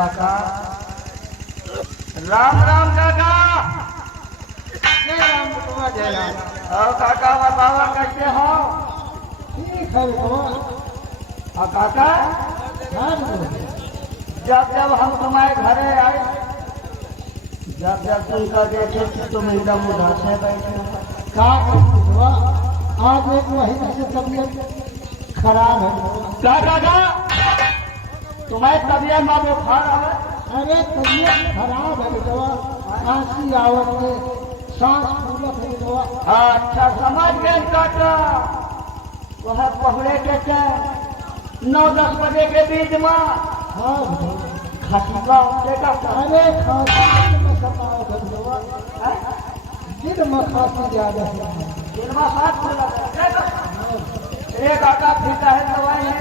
काका राम राम काका। जय राम बेटवा जय राम। और काका बतावा कैसे हो? ठीक है बेटवा। और काका हाँ बेटवा। जब जब हम तुम्हारे घरे आए, जब जब तुमका देखे कि तुम एकदम उदास है बैठे हो। क्या करूं बेटवा, आज एक महीने से तबीयत खराब है। क्या काका तुम्हारी तबीयत में बुखार है? अरे तबीयत खराब है बेटवा, खांसी आवत है, सांस फूलत है बेटवा। अच्छा समझ गए काका। वह पहले के 9-10 बजे के बीच में हाँ बेटवा। खसीका देखा था। अरे खांसी में सतावत है बेटवा, दिन में खांसी ज्यादा है। दिन में हाथ खुला था। एक काका फीका है दवाई है।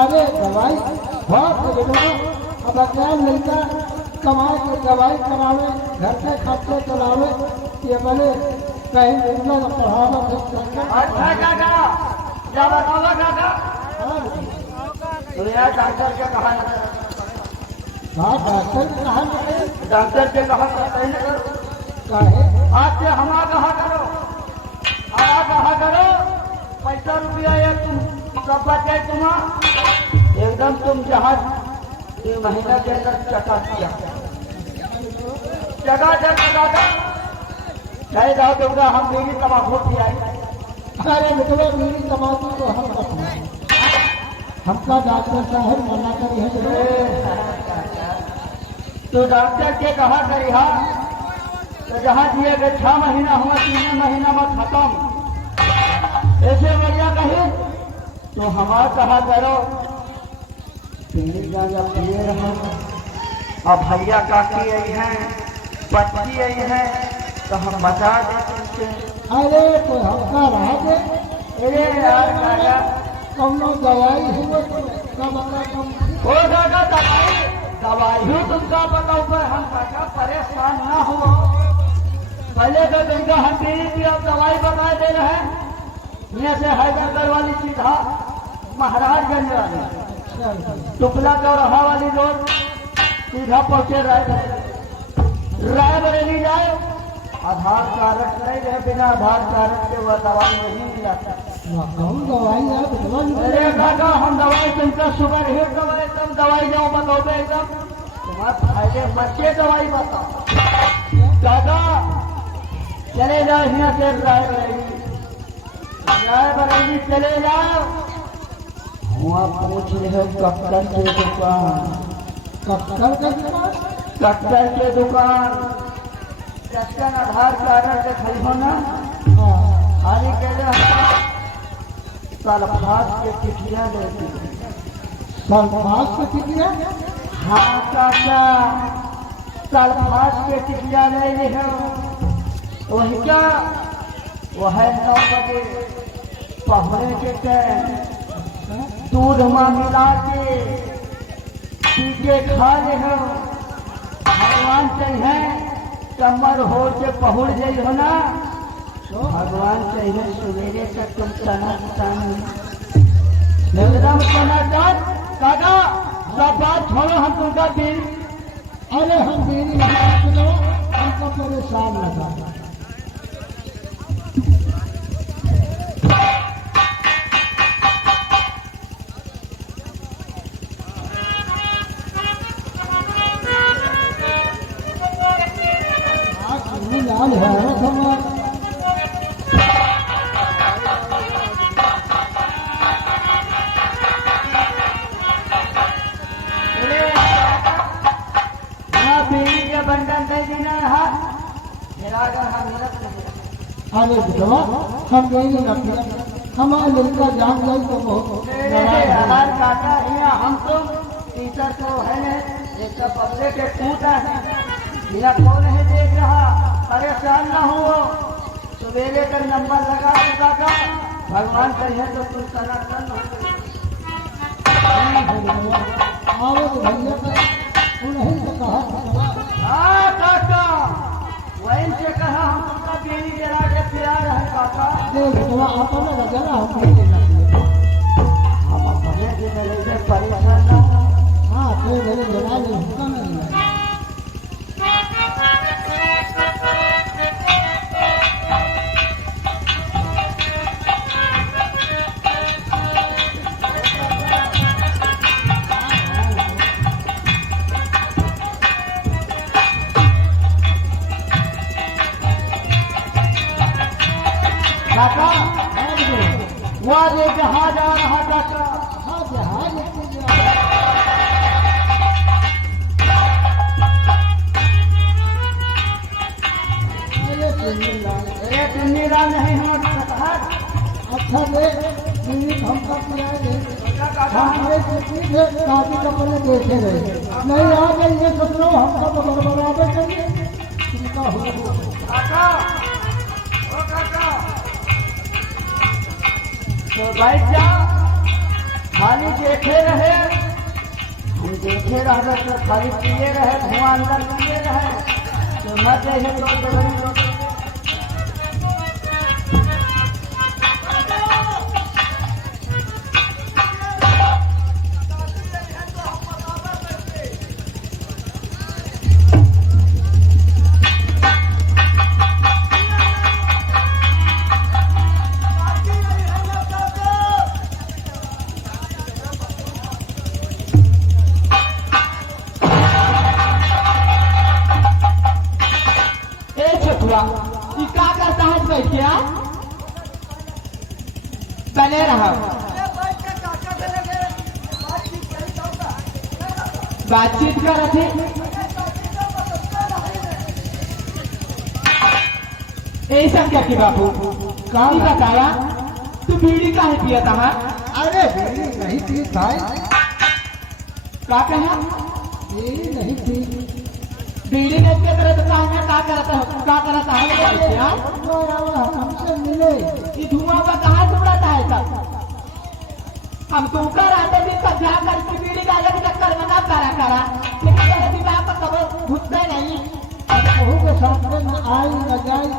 अरे दवाई बहुत है बेटवा। अब अकेला लड़का कमाए के दवाई करावे, घर के खर्चे चलावे, ये बने कहीं दूसरा पढ़ावा अच्छा काका क्या बताओ काका? तो यार डॉक्टर के कहा हाँ डॉक्टर कहा नहीं, डॉक्टर के कहा करो। काहे आज से हमारा कहा करो, हमारा कहा करो। पैसा रुपया या तुम सब बचे तुम्हारा एकदम तुम जहाँ 3 महीना के अंदर चका किया चका नहीं जाओ दूंगा हम बीवी तमाकू पियाई। अरे बेटवा मेरी तमाकू तो हम रखना, हमका डॉक्टर साहब मना करी है। तो डॉक्टर के कहा करी हा तो जहाँ दिए गए 6 महीना हुआ 3 महीना में खत्म ऐसे भैया कहे तो हमारा कहा करो पीली गांजा पिए रहा। अब भैया काकी आई हैं, बच्ची आई है तो हम बता देते उनसे। अरे तो हमका रह दे, अरे यार काका कौनो दवाई हुआ तो कम कम हो जाएगा दवाई ही तुमका बताओ पर हम काका परेशान ना हो। पहले तो तुमका हम पीली की अब दवाई बता दे रहे हैं। यहाँ से हैदरगढ़ वाली सीधा महाराजगंज वाली टुकला चौराहा वाली रोड सीधा पहुंचे रायबरेली जाए। आधार कार्ड नहीं रहे, बिना आधार कार्ड के वह दवाई नहीं मिलाता। कौन दवाई है बेटवा? अरे काका हम दवाई तुमका शुगर है दवाई एकदम दवाई जाओ बताओ एकदम तुम्हारे फायदे बच्चे दवाई बताओ। काका चले जाओ यहाँ से रायबरेली चले जाओ। वहाँ पूछ रहे कक्कर के दुकान, कक्कर का दुकान? कक्कर के दुकान कक्कर आधार कार्ड से खड़ी होना खाली के लिए सल्फास के टिकिया देती। सल्फास की टिकिया? हाँ काका सल्फास के टिकिया ले ली है। वही क्या वह 9 बजे पहले के टाइम दूध में मिला के पी के खा ले हो। भगवान चाहिए कमर हो के पहुड़ जाइ हो ना। भगवान चाहिए सवेरे तक तुम टनाटन एकदम टनाटन। काका सब बात छोड़ो हम तुमका बीड़ी। अरे हम बीड़ी नहीं पिलो, हमको परेशान लगा। लाल है हमारा बीड़ी के बंधन नहीं देना है। अरे बेटवा हम नहीं रखते, हमारा लड़का जान जाए तो बहुत हमार काका यहाँ हम तो टीचर तो है एक बच्चे के कूटा है बिना कौन है देख रहा। परेशान ना हो सवेरे का नंबर लगा दो काका। भगवान कहे तो कुछ सनातन हो। आओ तो भैया उन्हीं से कहा हाँ काका वहीं से कहा हम उनका बीड़ी जला के पिया रहे काका। बेटवा अपना रजना हम नहीं लेना। हम अपने परेशान ना हो। हाँ फिर मेरे जला नहीं हुक्का नहीं है। काका वहाँ जो जहाज आ रहा काका। हाँ जहाज एक अरे टुन्नीरा नहीं हमारा कहा। अच्छा देख मिनट हम कब पुराए हमारे शादी कपड़े देखे रहे नहीं आ गए ये सोच लो हम सब बराबर करिए चिंता हो। काका ओ काका तो बैठ जा। खाली देखे रहे हम देखे रहे तो खाली पिए रहे धुआं अंदर पिए रहे तो न देखे तो बने रहा बातचीत कर रहे थे सब क्या की बाबू कहाँ बताया तू बीड़ी काहे पिया था। अरे बीड़ी नहीं पी भाई का कहा बीड़ी नहीं पी बीड़ी नहीं पिया तरह तो कहा का करता है हमसे मिले ये धुआं का कहाँ से उड़ाता है सब। हम तो कर आते भी समझा कर बीड़ी गाजा के चक्कर में ना करा लेकिन तेरे विवाह पर कभी घुसते नहीं। बहू के सामने न आई न जाई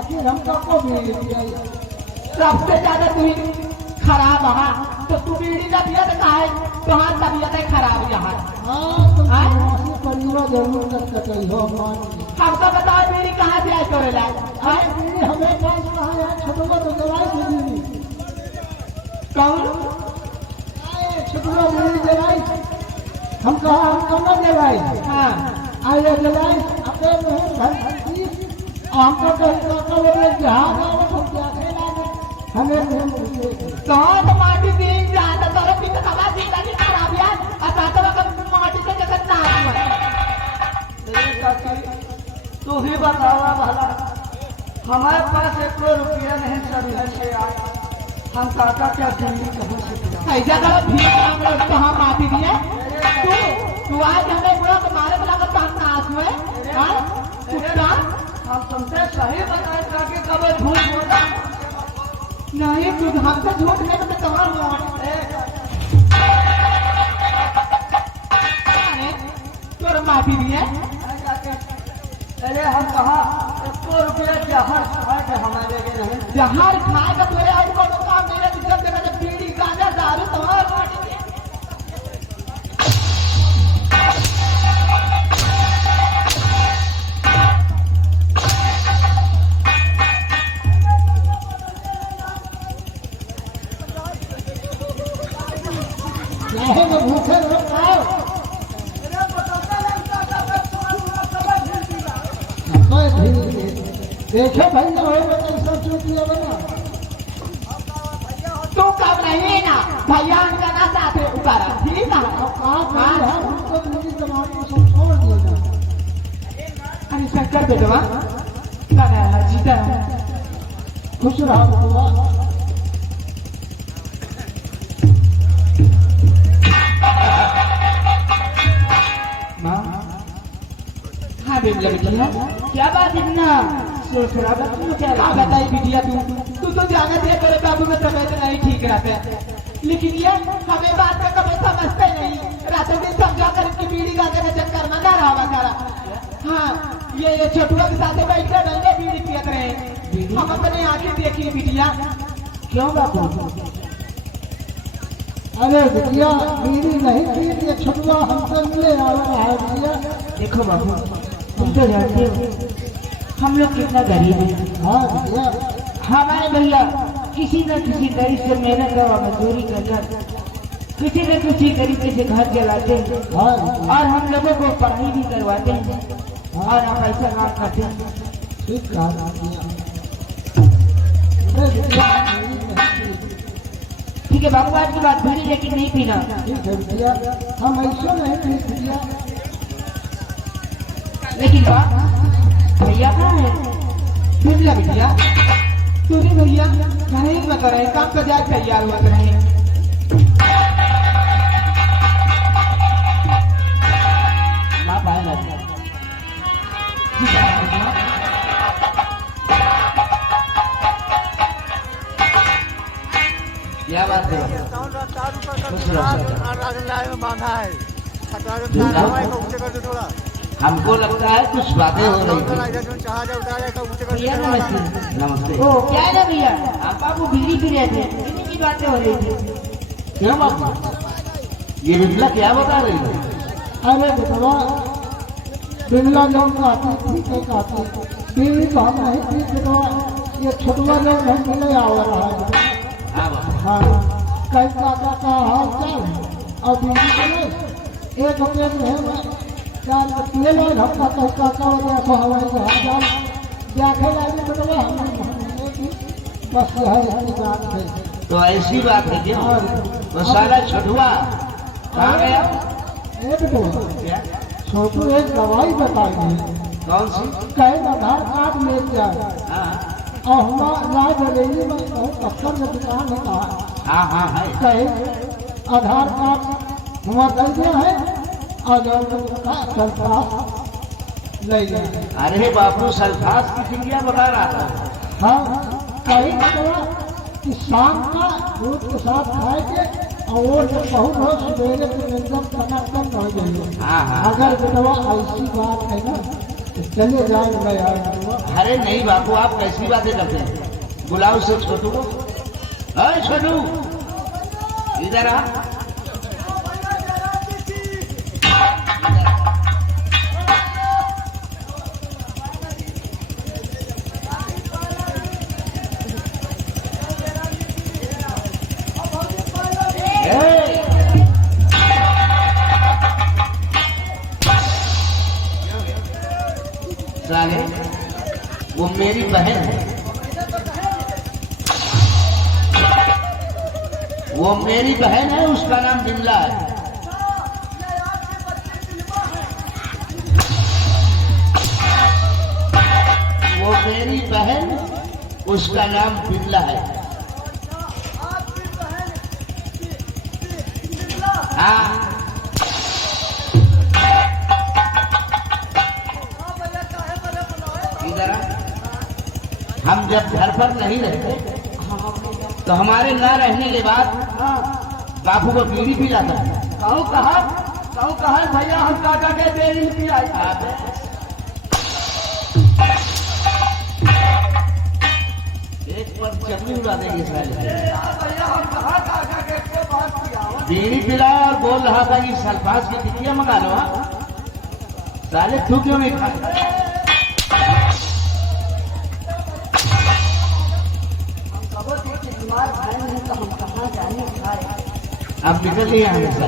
आखिर हम सबको बीड़ी पियाई। सबसे ज्यादा तू ही खराब है तो तू बीड़ी ना पिया तो कहा तुम्हारी तबीयत है खराब यहाँ। हाँ तुम परिवार जरूर कर सकते हो हमको बताओ बीड़ी कहाँ से आई तोरे लाए। बीड़ी हमें पास कहाँ है छोटुआ तो जलाई थी बीड़ी कौन छोटुआ बीड़ी जलाई हम कहा हम कहाँ जलाई। हाँ आइए जलाई अपने मुँह घर हमको जहाज हमें कौन तो माटी दिन जाता तोरे पीछे हमारा जिंदगी खराब है और साथ में माटी से जगत ना तू ही बतावा भला हमारे पास 1 रुपया नहीं चल से आए हम काका क्या दिल्ली कहाँ से पिया ऐसा करो भीड़ हम लोग कहाँ माटी दिए तू आज हमें बुरा तुम्हारे बुला कर ताकना आस में हम तुमसे सही बताए ताकि कभी झूठ बोला नहीं तू हमसे झूठ नहीं तो तोर माफी दिए। अरे हम कहाँ 1 रुपया जहर खाए थे हमारे जहर खाए का तोरे आज को काम मेरे जब देखा बीड़ी गांजा दारू तुम्हारे भूखे देखो भाई बना तू कब नहीं ना भैया उनका ना साथ है उतारा ठीक है छोड़ दिया। अरे शंकर बेटवा जीता खुश रहा हाँ बिटिया क्या बात इतना सोचरा तू क्या बताई बिटिया तू तो जाना थे तेरे बाबू में तबियत नहीं ठीक रहते लेकिन ये हमें बात में कभी समझते नहीं रातों दिन समझा कर इसकी बीड़ी गाने का चक्कर में ना रहा सारा। हाँ ये छोटुआ के साथ बैठे नहीं है बीड़ी पियत रहे हम अपने आगे देखी बिटिया क्यों बाबू अरे बिटिया बीड़ी नहीं पी, ये छुटवा हमसे मिले आ रहा है बिटिया। देखो बाबू, तुम तो जानते हो हम लोग कितना गरीब हैं। हाँ बिटिया, हमारे भैया किसी न किसी तरीके से मेहनत और मजदूरी कर किसी न किसी तरीके से घर चलाते हैं हाँ और हम लोगों को पढ़ाई भी करवाते हैं और आप ऐसा काम करते हैं। ठीक कहा बिटिया। अरे बिटिया बीड़ी नहीं पी। ठीक है बाबू, आज की बात बीड़ी लेकिन नहीं पीना। ठीक है बिटिया, हम ऐसा नहीं पी बिटिया। लेकिन भैया कहाँ है? बिटिया बिटिया तू भी भैया नहीं बता रहे, काम का जाए तैयार हुआ रहे हैं। आप आए ना क्या बात है? हमको लगता है कुछ बातें हो रही थी। भैया नमस्ते। नमस्ते। ओ क्या है ना भैया, आप बाबू बीड़ी पी रहे थे, इन्हीं की बातें हो रही थी। क्यों बाबू, ये बिमला क्या बता रही है? अरे बिटवा, बिमला लोग कहती ठीक है कहती, बीवी तो हम नहीं पी बिटवा, ये छुटवा लोग नहीं मिले आ रहा है। हाँ बाबू। हाँ, कैसा का हाल चाल और बीवी को नहीं एक अपने में चार पिए लोग हमका कैसा का देखो हवाई जहाज जाओ जाके लागे बिटवा हमें बस यही बात है। तो ऐसी बात है क्या? वो साला छठुआ कहाँ गया? एक तो क्या? छोटू एक दवाई बताई है, कौन सी? कहीं आधार कार्ड ले जाए हाँ और हमारा लाइब्रेरी में बहुत अक्सर में दुकान है कहा हाँ है। कहीं आधार कार्ड हुआ कर दिया है और सल्फास ले गया। अरे बापू, सल्फास की चिड़िया बता रहा था। हाँ, कहीं बताया कि शाम का दूध के साथ खाएंगे और वो जब बहुत हो सवेरे के व्यंजन टनाटन हो जाइए। हाँ। अगर बेटवा ऐसी बात है ना तो चले जाए यार। अरे नहीं बापू, आप कैसी बातें करते हैं? बुलाओ से छोटू को। अरे छोटू इधर आ। साले, वो मेरी बहन है, वो मेरी बहन है, उसका नाम बिमला है। वो मेरी बहन, उसका नाम बिमला है। हाँ, इधर आ। हम जब घर पर नहीं रहते तो हमारे न रहने के बाद बापू को बीड़ी पिलाता है। कहूँ कहा भैया हम काका के बेरी पिलाई। एक पर चटनी उड़ा देंगे साले। भैया हम कहा काका के बात किया। बीड़ी पिला और बोल रहा था कि सल्फास की टिक्कियां मंगा लो। हाँ? साले तू क्यों नहीं खाता? अब निकल लिए यहाँ से।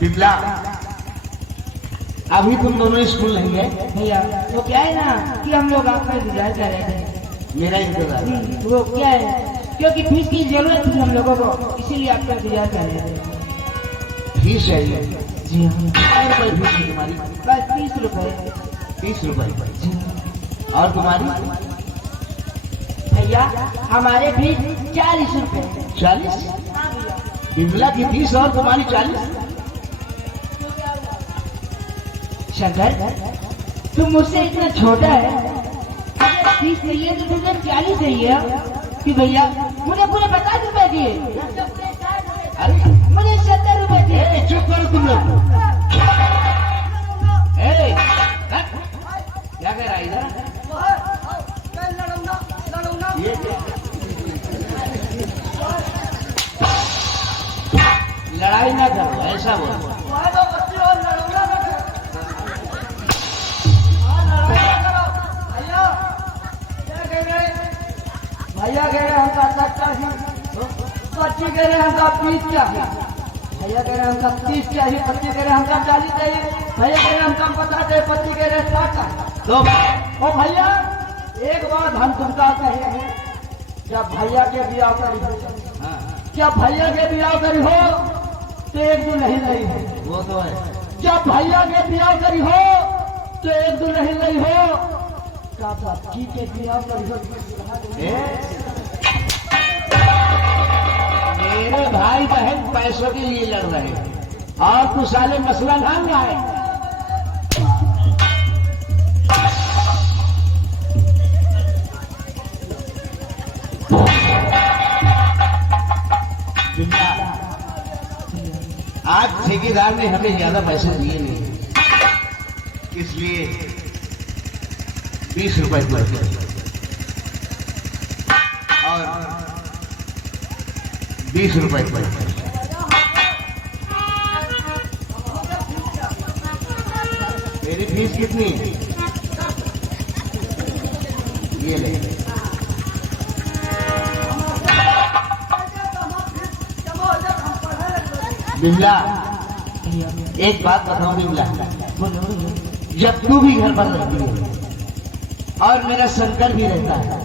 बिमला, अभी तुम दोनों स्कूल नहीं गए? भैया वो क्या है ना कि हम लोग आपका इंतजार कर रहे थे। मेरा इंतजार। वो क्या है, क्योंकि फीस की जरूरत थी हम लोगों को, इसीलिए आपका इंतजार कर रहे थे। फीस है ये? जी हाँ। कितने रुपए फीस है तुम्हारी? बस 30 रुपए। 30 रुपए। और तुम्हारी? भैया हमारे फीस 40 रुपए। 40? बिमला की फीस और तुम्हारी 40? शंकर, तुम मुझसे इतना छोटा है, अगर 30 चाहिए तो तुझे 40 चाहिए कि भैया मुझे पूरे 50 रुपए दिए। अरे मुझे 70 रुपए दिए। ए, चुप करो तुम लोग। क्या कह रहा है इधर? लड़ाई ना करो, ऐसा बोलो। वह तो बच्चे और लड़ूंगा ना लड़ाई ना करो। भैया क्या कह रहे भैया कह रहे हमका 70 बच्ची कह रहे हमका 20 चाहिए, भैया कह रहे हमका 30 चाहिए, बच्ची कह रहे हमका 40 चाहिए, भैया कह रहे हमका 50 चाहिए, बच्ची कह रहे 60 चाहिए। तो ओ भैया एक बात हम तुमका कहे हैं, जब भैया के बियाह करी हो, जब भैया के बियाह करी हो तो एक दुल्हन नहीं है, वो तो है। जब भैया के बियाह करी हो तो एक दुल्हन नहीं हो, जब बच्ची के बियाह करी हो मेरे भाई बहन पैसों के लिए लड़ रहे हैं और तू साले मसला ढाल रहा है। आज ठेकेदार ने हमें ज्यादा पैसे दिए नहीं, इसलिए 20 रुपए पर और 20 रुपए पर। मेरी फीस कितनी है? ये ले। बिमला, एक बात बताऊं बिमला, जब तू भी घर पर रहती है और मेरा शंकर भी रहता है,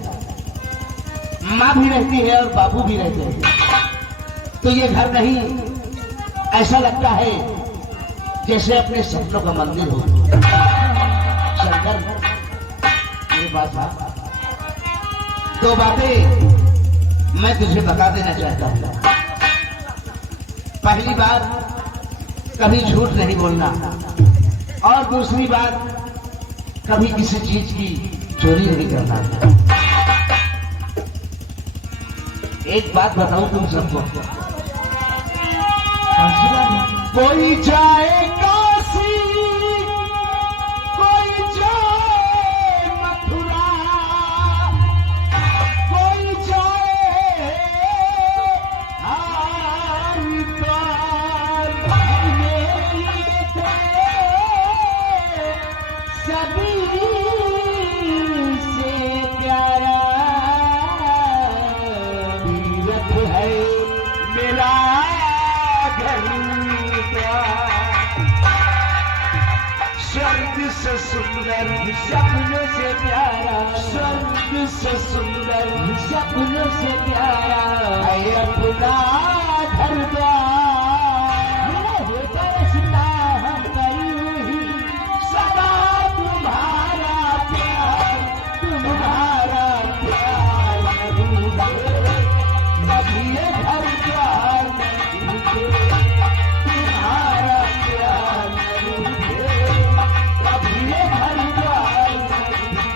माँ भी रहती है और बाबू भी रहते हैं, तो ये घर नहीं ऐसा लगता है जैसे अपने सपनों का मंदिर हो। शंकर, ये बात है, दो बातें मैं तुझे बता देना चाहता हूँ। पहली बात, कभी झूठ नहीं बोलना, और दूसरी बात, कभी किसी चीज की चोरी नहीं करना। एक बात बताऊं तुम सबको, कोई जाए काशी, कोई जाए मथुरा, कोई जाए सभी से प्यारा तीरथ है मेरा घर का, स्वर्ग से सुंदर सपनों से प्यारा, स्वर्ग से सुंदर सपनों से प्यारा है अपना घर द्वार, बरसता हम कहीं सदा तुम्हारा प्यार, तुम्हारा प्यार नहीं दे, कभी ये घर द्वार नहीं दे, तुम्हारा प्यार नहीं दे, कभी ये घर द्वार नहीं दे।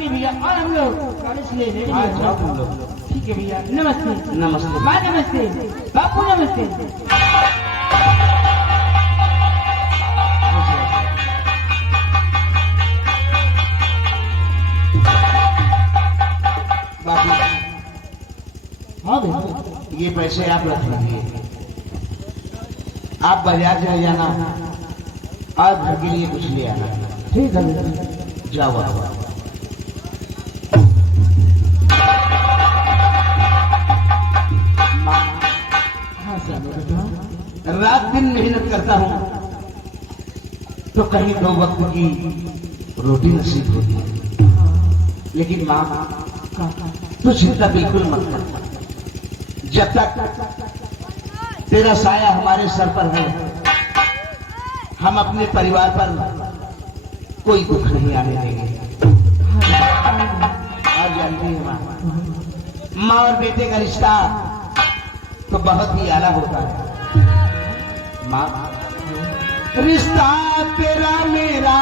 नहीं भैया, और हम लोग गाड़ी से ले लेंगे। हाँ जाओ तुम लोग। ठीक है भैया, नमस्ते। नमस्ते। माँ नमस्ते, बापू नमस्ते। बाबू हाँ भैया, ये पैसे आप रख लीजिए, आप बाजार चले जाना और घर के लिए कुछ ले आना। ठीक है भैया। जाओ बाबा। हाँ सर, रात दिन मेहनत करता हूँ तो कहीं 2 वक्त की रोटी नसीब होती है, लेकिन माँ तू चिंता बिल्कुल मत कर। जब तक तेरा साया हमारे सर पर है, हम अपने परिवार पर कोई दुख नहीं आने देंगे। और जानती है माँ और बेटे का रिश्ता तो बहुत ही आला होता है। माँ, रिश्ता तेरा मेरा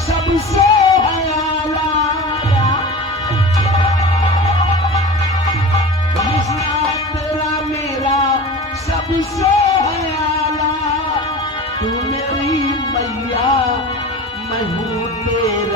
सबसे है आला, रिश्ता तेरा मेरा सबसे है आला, तू मेरी मैया मैं हूँ तेरा